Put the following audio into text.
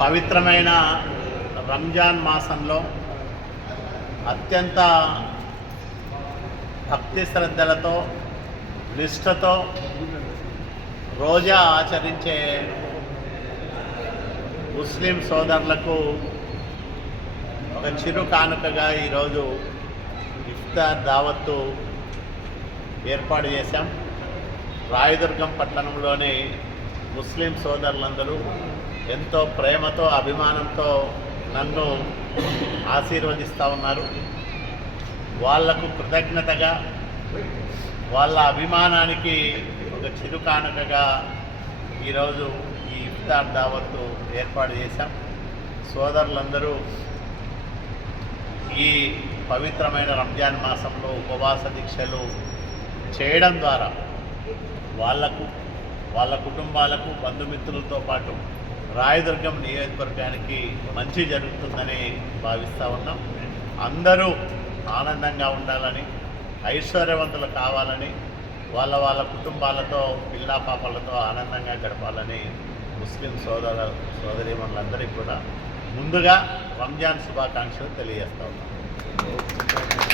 పవిత్రమైన రంజాన్ మాసంలో అత్యంత భక్తి శ్రద్ధలతో నిష్ఠతో రోజా ఆచరించే ముస్లిం సోదరులకు ఒక చిరు కానుకగా ఈరోజు ఇఫ్తార్ దావత్తు ఏర్పాటు చేశాం. రాయదుర్గం పట్టణంలోని ముస్లిం సోదరులందరూ ఎంతో ప్రేమతో అభిమానంతో నన్ను ఆశీర్వదిస్తూ ఉన్నారు. వాళ్లకు కృతజ్ఞతగా వాళ్ళ అభిమానానికి ఒక చిరు కానుకగా ఈరోజు ఈ ఇఫ్తార్ దావత్తు ఏర్పాటు చేశాం. సోదరులందరూ ఈ పవిత్రమైన రంజాన్ మాసంలో ఉపవాస దీక్షలు చేయడం ద్వారా వాళ్ళ కుటుంబాలకు బంధుమిత్రులతో పాటు రాయదుర్గం నియోజకవర్గానికి మంచి జరుగుతుందని భావిస్తూ ఉన్నాం. అందరూ ఆనందంగా ఉండాలని, ఐశ్వర్యవంతులు కావాలని, వాళ్ళ కుటుంబాలతో పిల్లా పాపలతో ఆనందంగా గడపాలని ముస్లిం సోదరీమణులందరికీ కూడా ముందుగా రంజాన్ శుభాకాంక్షలు తెలియజేస్తూ ఉన్నాం.